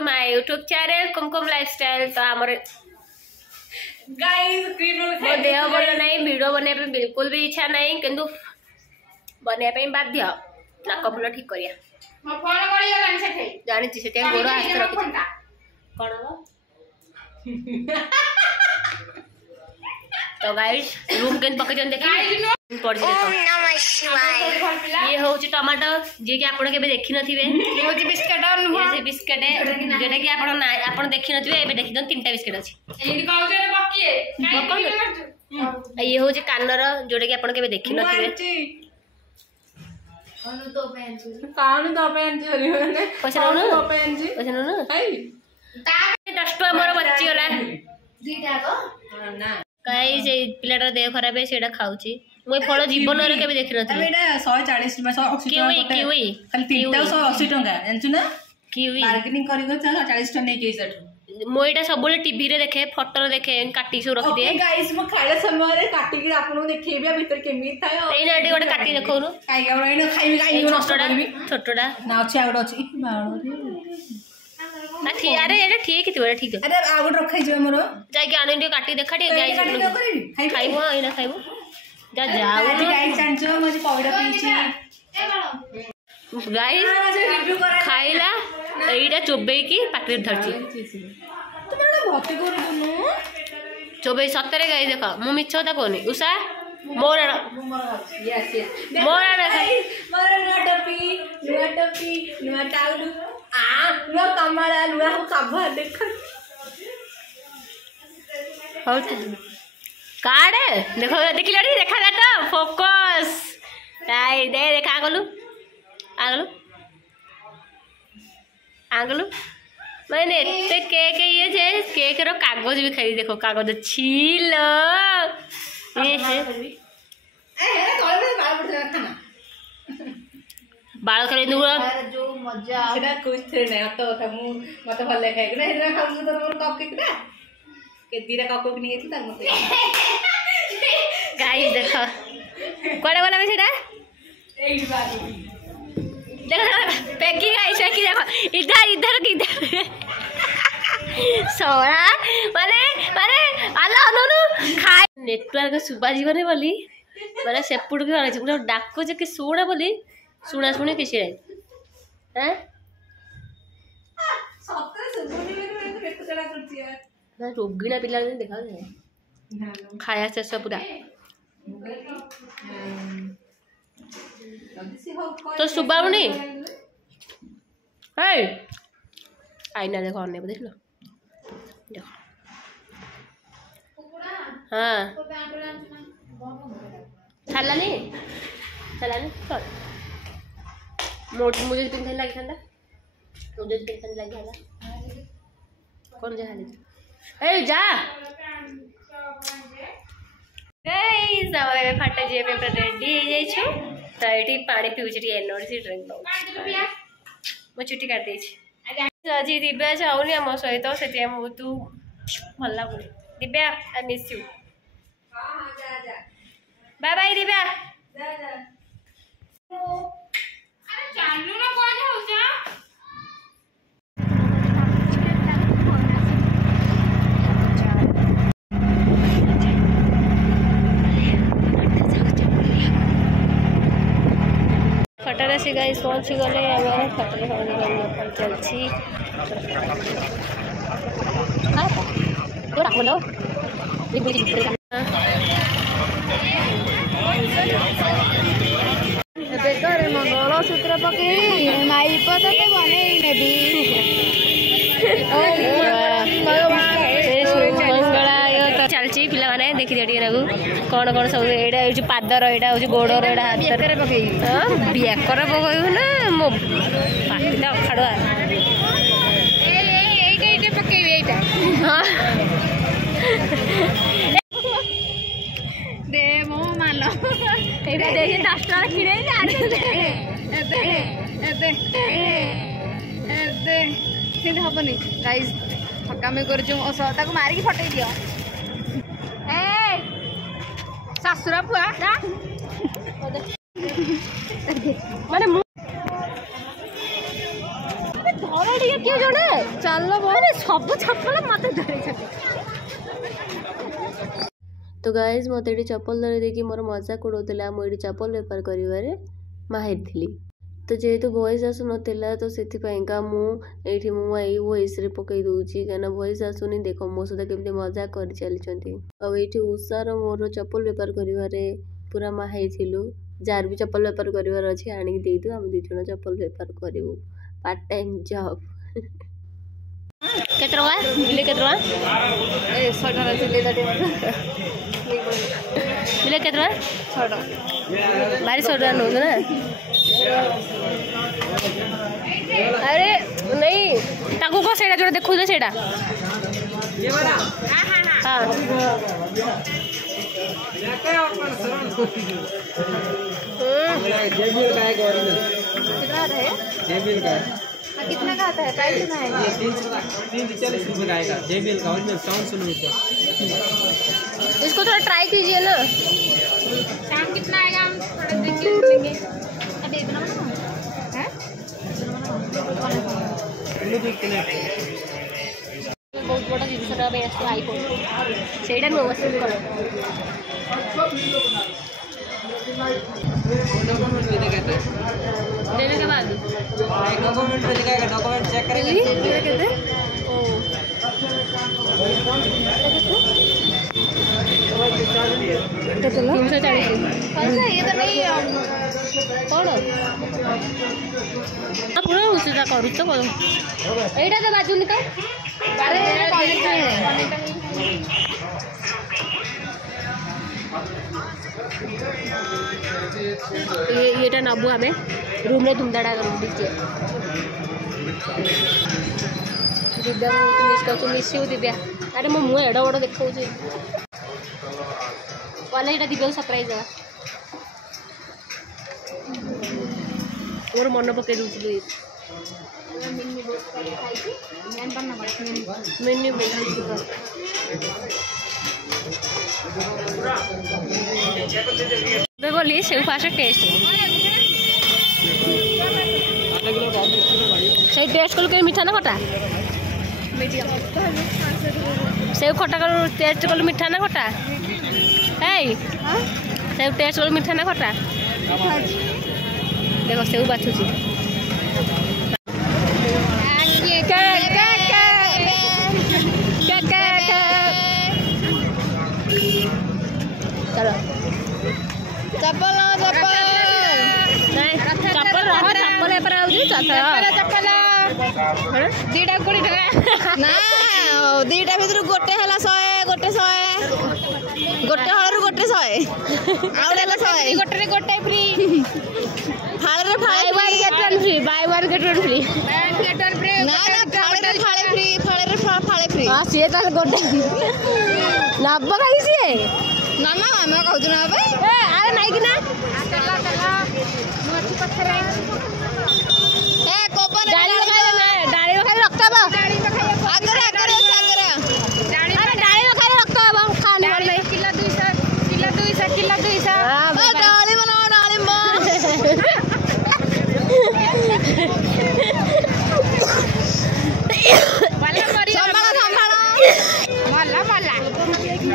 To my YouTube channel Kumkum lifestyle. तो आमर guys cream roll मो देह भल नहीं वीडियो बनने बिल्कुल भी इच्छा नहीं किंतु बनवाई बाध्य नाक फुल ठीक करिया मो फोन गळी गलान सेठे जानि छी सेते गोड़ आस्ते रखि कोन हो तो गाइस रूम केन पके जन देखि पड़ जे देखो ये होची टमाटर जे कि आपण केबे देखि नथिबे ये होची बिस्किट ये से बिस्किट जेटा कि आपण देखि नथिबे एबे देखि दन तीनटा बिस्किट अछि एही कहउते बकिए ये होची कानर जोटा कि आपण केबे देखि नथिबे कानु तो पेन चोरी होने पैसा नो तो पेन जी पैसा नो हाय ता 10 टका मोर बच्ची होला दीटा को ना काई जे पिलाटा देह खराब है सेटा खाउची मु फळ जीवन रे केबे देखि नथि एटा 140 180 किवी किवी खाली 380 टका जानछु ना किवी मार्केटिंग करिगो 40 टका नै के सेठ मो एटा सबले टीवी रे देखे फोटो रे देखे काटी सो रखि दे गाइस मो खाइला समय रे काटी के आपन देखैबे भीतर केमी थाय एना एटी गोटे काटी देखौनु काई गाव एना खाइबे काई नष्ट करबी छोटोडा ना अछि आगड अछि बाळो रे ना ठीक अरे एटा ठीक थिबे ठीक अरे आगड रखाइ जे हमरो जाय के आने काटी देखा टे गाइस खाइबो एना खाइबो जा जाऊ गाइस चांचो मजे पौडा पीची गाइस खाइला एटा चोबे की पाटी धरची तुमरा भते कर दुनु चोबे सतरे गाइस देखो मु मिछ ता कोनी उषा मोर यस यस मोर मोर टोपी नुआ टाउलु आ नुआ कमला नुआ काभा देख हो कार्ड देखो देखिला देखा जाता फोकस आई दे देखा आगलु आगलु आगलु मैंने एते केक ये जे केक रो कागज भी खाई देखो कागज छील ये है ए तोले बाल पड़ला खाना बाल करे नुआ जो मजा सेटा कुछ थे नै तो था मु मते भल ले खाइ ना हेरा खाउ तो मोर कप केक ना के दीरा कप केक नहीं ता मते गाइस देखो कोडे वाला में सेटा एई बारी देखो पैकिंग ऐसा की देखो इधर इधर किधर सोरा माने माने आलो अनुनु खाइ नेटवर्क सुबा जीवने बोली माने सेपुड के आले पुरा डाको जे कि सोडा बोली सुना सुने किसी रे हैं सत्तर सुबुनी में तो बेक चला करती है ना रोगिना पिला ने देखा दे खाया शेष पूरा तो सुबा नहीं है आईना देखो अन्य देख लो देखो हाँ छालानी छालानी कर मुझे पिंधन लगी था मुझे पिंधन लगी था कौन जा ए जा गाइस अब फाटा जे पे रेडी हो जाई छु तो एठी पानी पिउछि रे एनर्जी ड्रिंक दो मो छुट्टी कर दे छी आज दिव्या जाउनी हम सहित सेति हम तू भल लागु दिव्या आई मिस यू हां हां जा जा बाय बाय दिव्या जा जा अरे चालू ना कोन होजा फटारे से गाइस पहुंची गले अब फटारे होने चलछि हां तो राखो लो बेकर मंगल सूत्र पकई माई पदते बने नेबी चलची पिला माने देखि दिया टिके नागु कोन कोन सब एडा होची पादर एडा होची गोडर एडा हाथ रे पकई हां बेकर पकई ना मो पाटिला खडवा ए केइटे पकई एटा हां दे मो मानो एबे देखि 10 टका किने एबे सिंध हबनी गाइस ठकामे कर जो ताको मारी की फटई दियो ए सासुरा पुआ ना माने क्यों जोड़े चलो अरे सब चप्पल मत धरे तो गाइज मत ये चप्पल धरी देखिए मोर मजाक उड़ाला मुझे चप्पल बेपार कर माहिर थी तो जेहेतु वॉइस आसु नाला तो से मुझे वॉइस रे पकई दूसरी कहीं वॉइस आसुनी देख मो सहित केमती मजाक कर चलती आईटी उषार मोर चप्पल बेपार कर पूरा माहिर थिलु जार भी चप्पल बेपार कर अच्छे आणिक दे आम दी जन चप्पल बेपार करूँ पार्ट टाइम जॉब केते टका बिले केते टका 100 टका सिले दे बिले केते टका 100 टका भारी 100 टका नौ ना अरे नहीं ताकू को सेडा जोड़ा देखु दे सेडा ये वाला हां जेबीएल का है ओरिजिनल कितना है जेबीएल का है कितना का आता है प्राइस कितना है ये 340 रुपए का आएगा जेबीएल का ओरिजिनल साउंड सुनो इसको थोड़ा ट्राई कीजिए ना साउंड कितना आएगा हम थोड़ा देखिए लेंगे अभी इतना है ब्लूटूथ कनेक्ट बहुत बड़ा जिनस आईफोन से डॉक्यूमेंट भी दिखाता है देने के बाद डॉक्यूमेंट में दिखाएगा डॉक्यूमेंट चेक करेंगे चलो 340 ये तो नहीं कौन पूरा उचिता करू तो एटा तो बाजुनी तो ये नबू आम रूम में धुमधाड़ा करूँ डीजे दिव्या बहुत मिस कर मिस यू दिव्या अरे मो मुँह एड बड़ देखा वाले ये दिव्या सरप्राइज है मोर मन पकई दूसरी मेन्यू गली से फास्ट टेस्ट से टेस्ट कल के मीठा ना खटा से खटा कल टेस्ट कल मीठा ना खटा है से टेस्ट कल मीठा ना खटा देखो से बाछुची चलो चप्पल चप्पल चप्पल पर चप्पल दीटा 20 टका ना दीटा भीतर गोटे हला 100 गोटे 100 गोटे हळरू गोटे 100 आउडेला 100 गोटे रे गोटे फ्री फाळे buy one get one free buy one get one free ना ना फाळे रे फाळे फ्री हां से त गोटे नब्बो खाई से ना ना हम कहू ना बे ए अरे नहीं कि ना चला मोठी पत्थर ए कोपन डाली लगाई ना डाली लगाई रखता बा आगरा डाली लगाई रखता बा खाने वाले किलो 200 हां डाली बनाओ डाली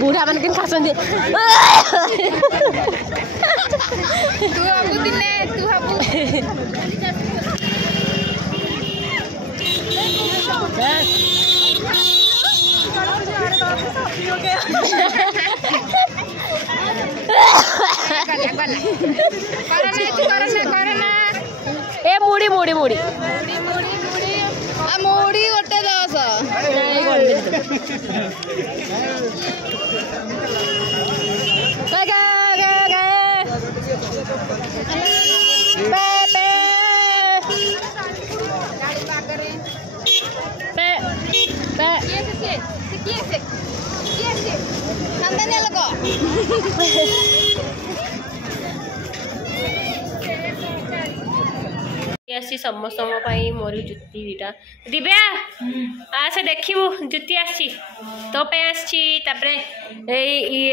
बूढ़ा मन के खासन दे तू हबु दिने तू हबु करना ए मुड़ी मुड़ी मुड़ी मोड़ी गोटे 10 समस्त मोर जुती दीटा दिव्या आसे देखू जुती आसी तो पे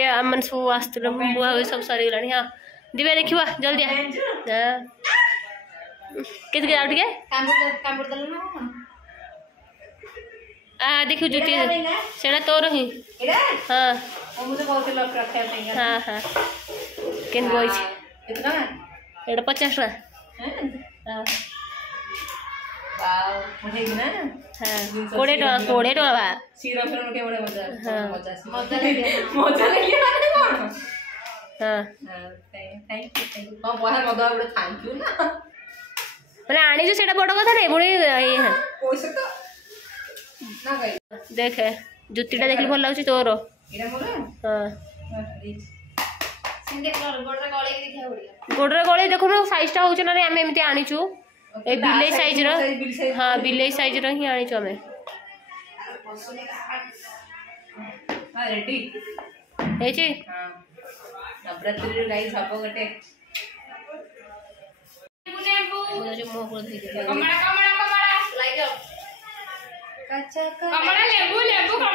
आमन सब आसुल बुआ सब सरीगला हाँ दिव्या देखा जल्दी के देखियो जुती सेटा तोर ही ଏଇଟା हाँ ମୁଁ ତ କହୁଥିଲି ରଖିବା ପାଇଁ हाँ हाँ केन बोई କେତେ ଟଙ୍କା एटा 50 टका हाँ वाव मुझे ना हाँ 20 टका बा सीरो फिर के बड़े मजा हाँ। मजा मजा ले माने कौन हाँ थैंक यू हां बहुत मजा बड़े थैंक यू ना मैंने आनी जो सेटा बड़ कथा नहीं पुणी ये हाँ पैसे तो ना गई देख जुतीटा देखली भल लाଗୁଛି तोर एटा मोर हाँ सिंदे कलर गोडरे गळे के देखिया पड़िया गोडरे गळे देखुनो साइजटा होछ ना आमे एमती आनीचु ए बिलेई साइज रो हाँ बिलेई साइज रो ही आनीचु आमे हां रेडी हेची हां नवरात्रि गाइस हबो गटे मुझे मुंह को दे कमड़ा लाइक कच्चा कमला लेबू लेबू